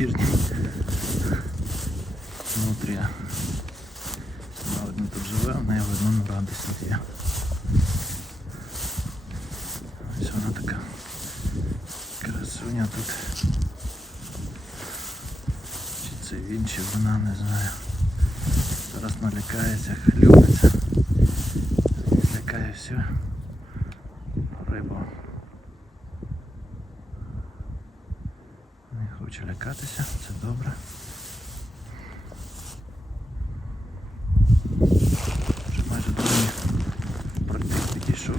вечірній. Нутрія. Вона одна тут живе, в неї в одному радість тут є. Ось вона така красуня тут. Чи це він, чи вона, не знаю. Зараз налякається, хлюпиться. Лякає все. Хоче лякатися, це добре. Вже майже до неї практик підійшов.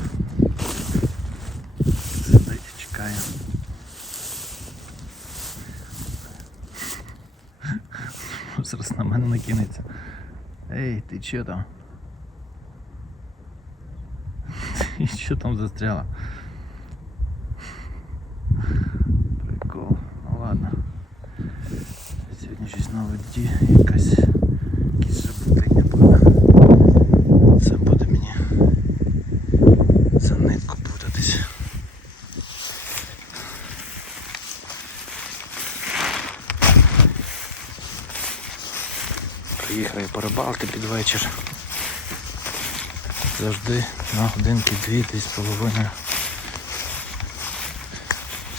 Сидить, чекає. Зараз на мене накинеться. Ей, ти чо там? Ти що там застряла? Прикол. Ну ладно. Сьогодні щось якась якісь заплетення буде. Це буде мені за нитку путатись. Приїхав я під вечір. Завжди на годинки дві, десь половина.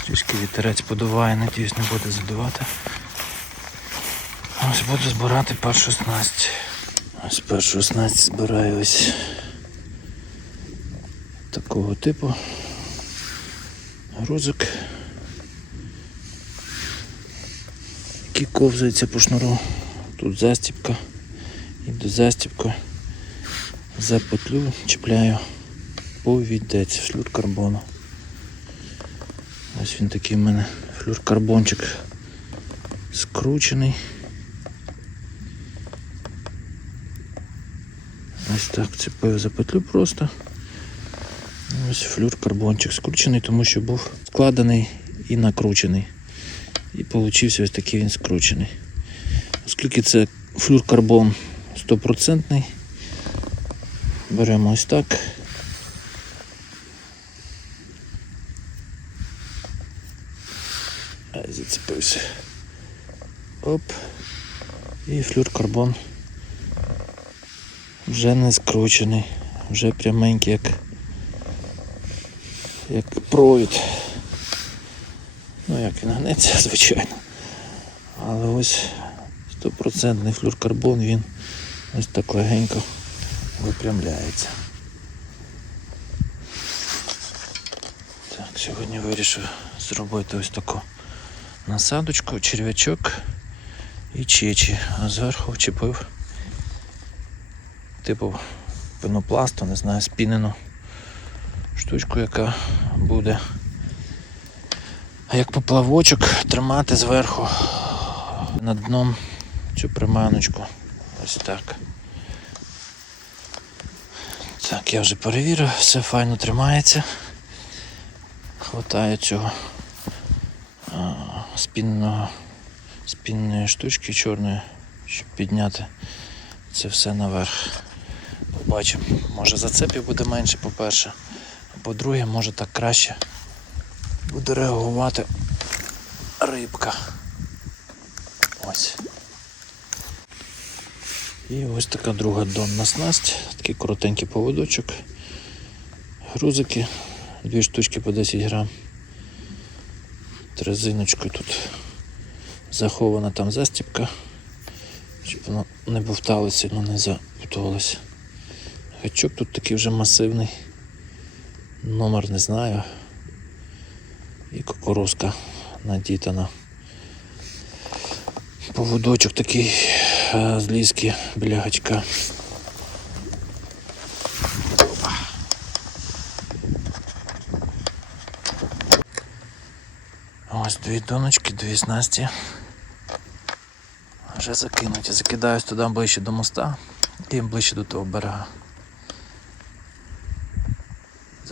Трішки вітерець подуває, надіюсь не буде задувати. Ось буду збирати першу снасть. Ось першу снасть збираю ось такого типу. Грузик. Який ковзається по шнуру. Тут застіпка. І до застіпки за петлю чіпляю повідець, флюр карбону. Ось він такий в мене флюр карбончик скручений. Ось так цепив за петлю просто. Ось флюр карбончик скручений, тому що був складений і накручений. І получився ось такий він скручений. Оскільки це флюр карбон 100%, беремо ось так. Зацепився. Оп. І флюр карбон вже не скручений, вже пряменький як, як провід. Ну як він гнеться, звичайно. Але ось стопроцентний флюркарбон, він ось так легенько випрямляється. Так, сьогодні вирішив зробити ось таку насадочку, черв'ячок і чечі, а зверху вчепив типу пенопласту, не знаю, спінену штучку, яка буде як поплавочок тримати зверху над дном цю приманочку. Ось так. Так, я вже перевірив, все файно тримається. Хватає цього а, спінного, спінної штучки чорної, щоб підняти це все наверх. Побачимо. Може зацепів буде менше, по-перше. А по-друге, може так краще буде реагувати рибка. Ось. І ось така друга донна снасть, такий коротенький поводочок, грузики, дві штучки по 10 грам. Трезиночкою тут захована там застіпка, щоб воно не бовтало сильно, не запутувалося. Гачок тут такий вже масивний, номер не знаю. І кукурузка надітана. Поводочок такий е, з ліски біля гачка. Ось дві доночки, дві снасті. Вже закинуті. Закидаюсь туди ближче до моста і ближче до того берега.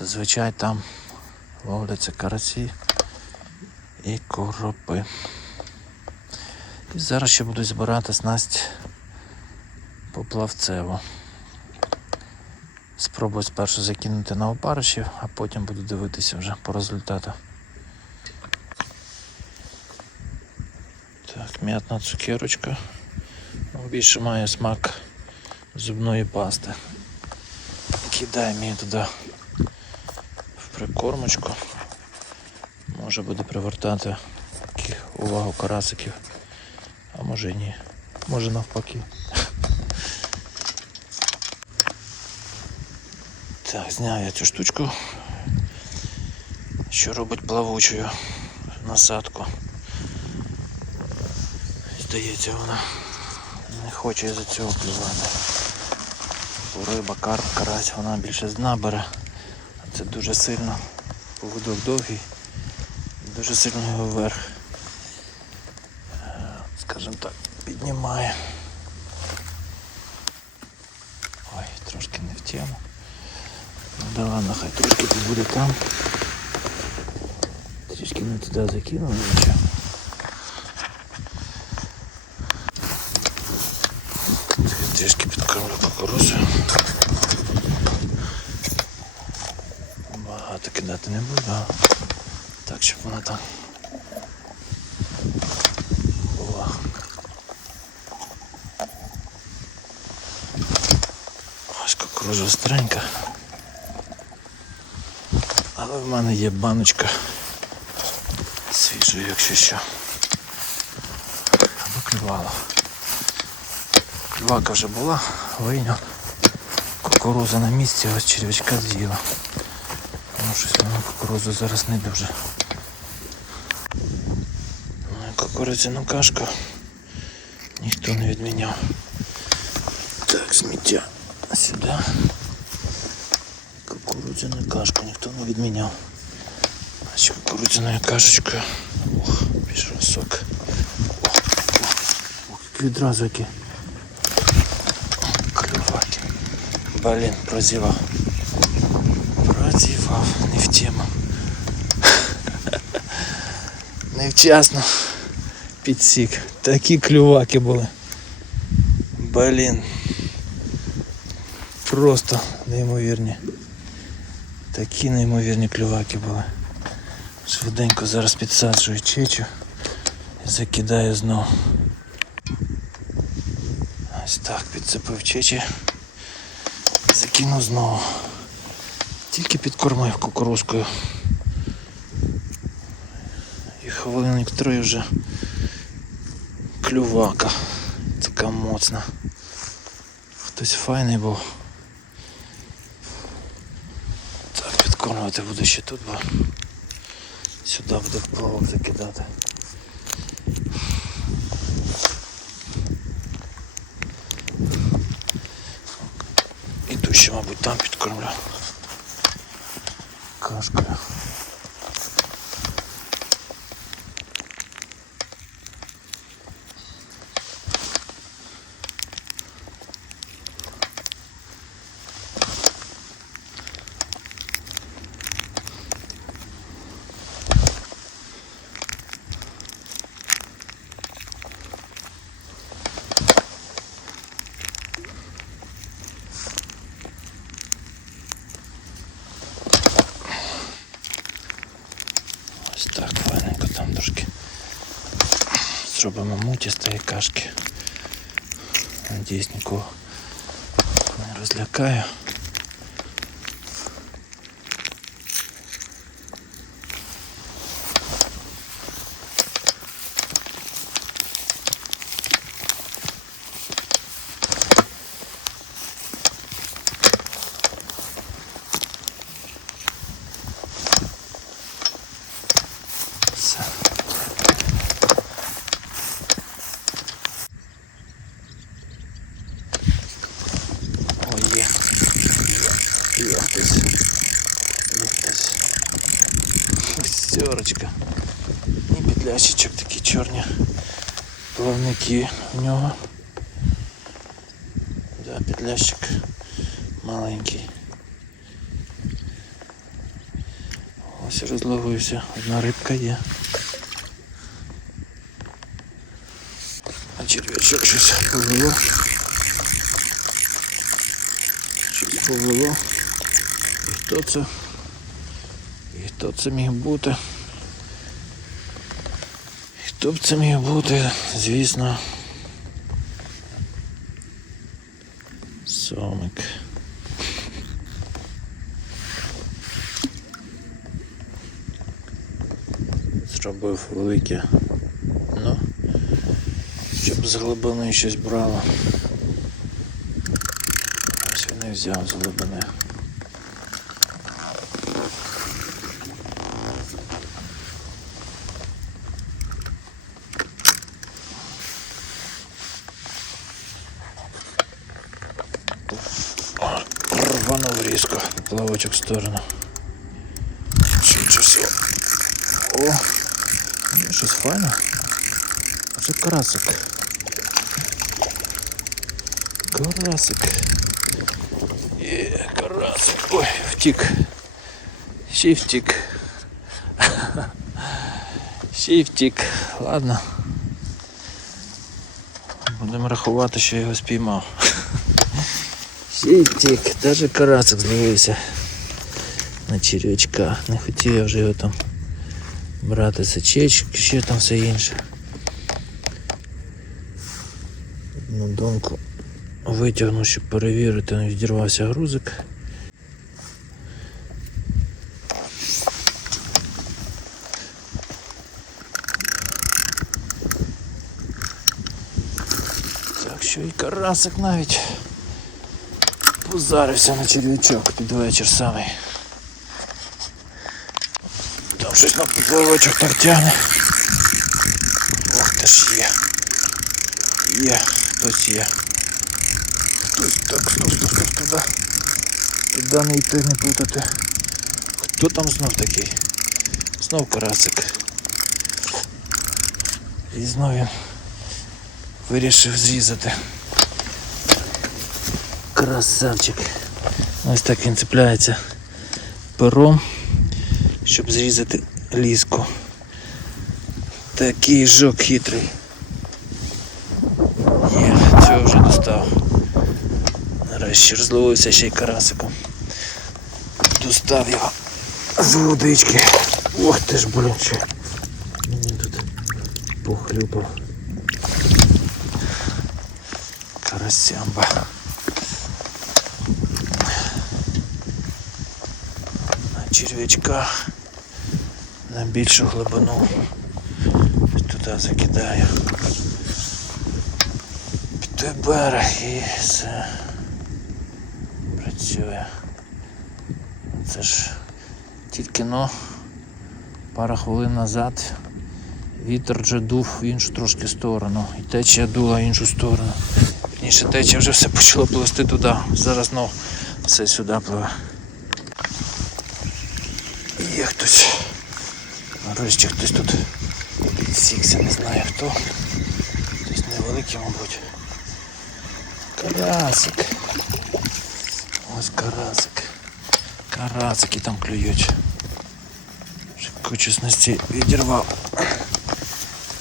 Зазвичай там ловляться карасі і коропи. І зараз ще буду збирати снасть поплавцево. Спробую спершу закинути на опаришів, а потім буду дивитися вже по результату. м'ятна цукерочка. Ну, Більше має смак зубної пасти. Кидаємо її туди прикормочку. Може буде привертати увагу карасиків, а може і ні. Може навпаки. Так, зняв я цю штучку, що робить плавучою насадку. Здається, вона не хоче із-за цього плювати. Риба, карп, карась, вона більше з дна бере. А це дуже сильно поводок довгий, дуже сильно його вверх. Скажімо так, піднімає. Ой, трошки не в тему. Ну да ладно, хай трошки побуде там. Трішки не туди закинули, нічого. Трішки підкормлю кукурузу. Багато кидати не буду. а Так, щоб вона там була. Ось кукуруза остренька. Але в мене є баночка свіжої, якщо що. Або клювала. Клювака вже була, вийняв. Кукуруза на місці, ось червячка з'їла. Тому щось воно кукурузу зараз не дуже. Ну, і Кукурудзяну кашку ніхто не відміняв. Так, сміття сюди. Кукурудзяну кашку ніхто не відміняв. А ще кукурудзяною кашечкою. Ох, пішов сок. Ох, ох, ох, які відразу які. Клюваки. Блін, прозівав. Прозівав, не в тему. Невчасно підсік. Такі клюваки були. Блін. Просто неймовірні. Такі неймовірні клюваки були. Швиденько зараз підсаджую чечу і закидаю знову. Ось так підцепив чечі. Закинув знову. Тільки підкормив кукурузкою. І хвилинник три вже клювака. Така моцна. Хтось файний був. Так, підкормувати буду ще тут, бо сюди буде впливок закидати. І ту ще, мабуть, там підкормлю. Кашкою. Так, файненько там трошки. Зробимо мутістої кашки. Надіюсь, нікого не розлякаю. Сьорочка. І підлящичок такі чорні. Плавники в нього. Да, підлящик маленький. Ось розловився. Одна рибка є. А черв'ячок щось повело. Щось повело. І хто це? І хто це міг бути? Хто б це міг бути, звісно. Сомик. Зробив велике, ну, щоб з глибини щось брало. Ось він і взяв з глибини. Сторону. О, щось файне. Це карасик. Карасик. Є, карасик. Ой, втік. Ще й втік. Ще й втік. Ладно. Будемо рахувати, що я його спіймав. Ще й втік. Даже карасик зловився на червячка. Не хотів я вже його там брати сачечок, ще там все інше. Одну донку витягнув, щоб перевірити, не відірвався грузик. Так що і карасик навіть позарився на червячок під вечір самий. Там щось на поплавочок так тягне. Ох ти ж є. Є, хтось є. Хтось так, стоп, стоп, стоп, туди. Туди не йти, не плутати. Хто там знов такий? Знов карасик. І знов він вирішив зрізати. Красавчик. Ось так він цепляється пером, щоб зрізати ліску. Такий жок хитрий. Є, цього вже достав. Нарешті розловився ще й карасиком. Достав його з водички. Ох ти ж, ще. Мені тут похлюпав. Карасямба. На черв'ячка на більшу глибину. Туди закидаю. Під той берег і все. Працює. Це ж тільки но пара хвилин назад вітер вже дув в іншу трошки сторону. І течія дула в іншу сторону. Пізніше течія вже все почало плисти туди. Зараз знов все сюди пливе. Є хтось. Нарешті хтось тут підсікся, не знаю хто. Хтось невеликий, мабуть. Карасик. Ось карасик. Карасики там клюють. Кучу снасті відірвав.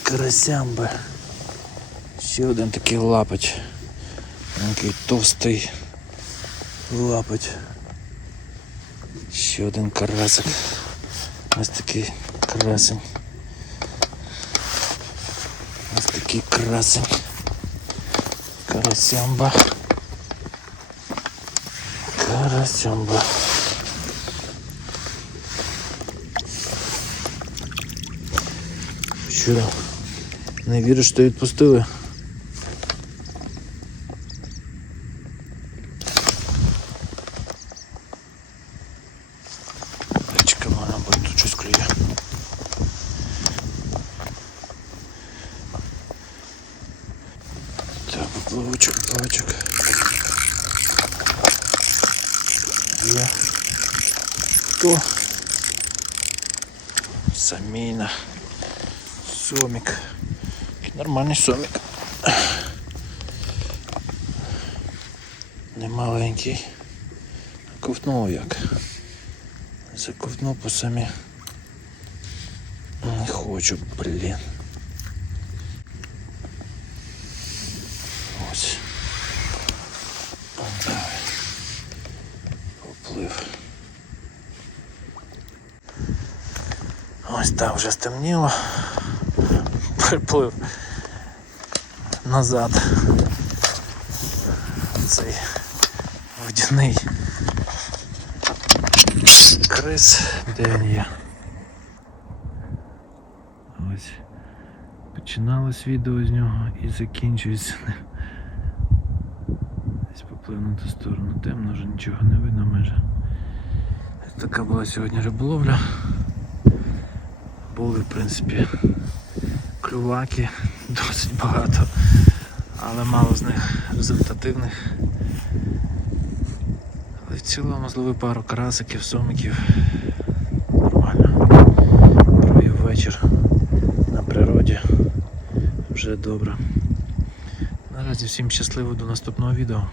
Карасямби. Ще один такий лапать. Він Такий товстий лапать. Ще один карасик. Ось такий красень. Ось такий красень. Карасямба. Карасямба. Що? Не віриш, що відпустили? Чекай, мабуть, тут щось клює. Так, поплавочок, поплавочок. Є. Хто? Саміна. Сомик. Такий Нормальний сомик. Не маленький. Ковтнув як. Заковтнув по самі. Не хочу, блін. Ось. Давай. Поплив. Ось там вже стемніло. приплив назад. Цей водяний крис, де він є. Ось. Починалось відео з нього і закінчується ним. Десь поплив на ту сторону темно, вже нічого не видно майже. Така була сьогодні риболовля. Були, в принципі, клюваки досить багато, але мало з них результативних. Але в цілому зловив пару карасиків, сомиків. Нормально. Провів вечір на природі. Вже добре. Наразі всім щасливо до наступного відео.